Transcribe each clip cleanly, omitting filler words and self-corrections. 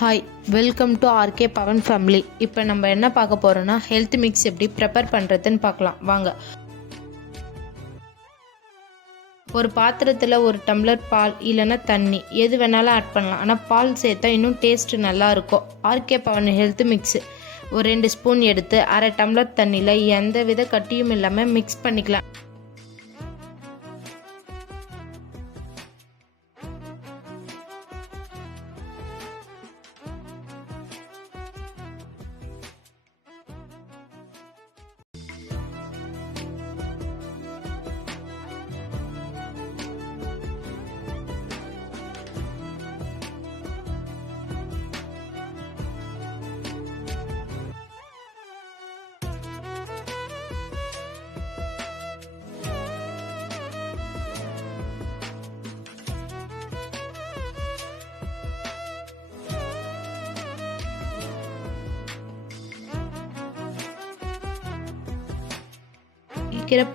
Hi, welcome to RK Pavan family. இப்போ நம்ம என்ன பார்க்க போகிறோன்னா ஹெல்த் மிக்ஸ் எப்படி ப்ரிப்பேர் பண்ணுறதுன்னு பார்க்கலாம் வாங்க. ஒரு பாத்திரத்தில் ஒரு டம்ளர் பால் இல்லைன்னா தண்ணி எது வேணாலும் ஆட் பண்ணலாம். ஆனால் பால் சேர்த்தா இன்னும் டேஸ்ட்டு நல்லாயிருக்கும். ஆர்கே பவன் ஹெல்த் மிக்ஸு ஒரு 2 ஸ்பூன் எடுத்து அரை டம்ளர் தண்ணியில் எந்த வித கட்டியும் இல்லாமல் மிக்ஸ் பண்ணிக்கலாம்.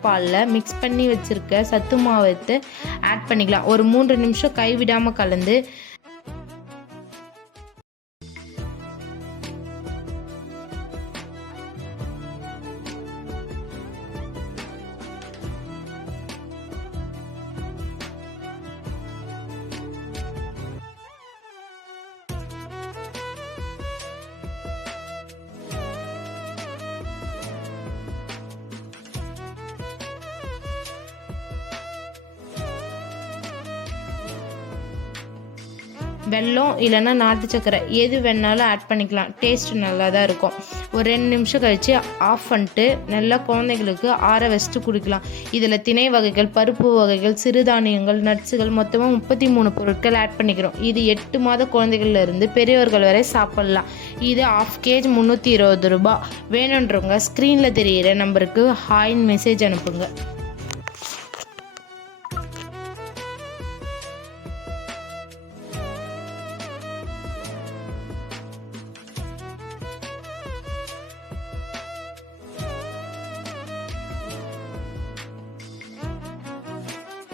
பாலில் மிக்ஸ் பண்ணி வச்சுருக்க சத்து மாவு எடுத்து ஆட் பண்ணிக்கலாம். ஒரு 3 நிமிஷம் கைவிடாமல் கலந்து வெல்லம் இல்லைன்னா நாட்டு சக்கரை எது வேணாலும் ஆட் பண்ணிக்கலாம். டேஸ்ட் நல்லா தான் இருக்கும். ஒரு 2 நிமிஷம் கழித்து ஆஃப் பண்ணிட்டு நல்லா குழந்தைங்களுக்கு ஆற வச்சுட்டு குடிக்கலாம். இதில் திணை வகைகள், பருப்பு வகைகள், சிறுதானியங்கள், நட்ஸுகள் மொத்தமாக 33 பொருட்கள் ஆட் பண்ணிக்கிறோம். இது 8 மாத குழந்தைகள்லேருந்து பெரியவர்கள் வரை சாப்பிட்லாம். இது 1/2 kg 320 ரூபா. வேணுன்றவங்க ஸ்க்ரீனில் தெரிகிற நம்பருக்கு ஹாய்ன்னு மெசேஜ் அனுப்புங்க.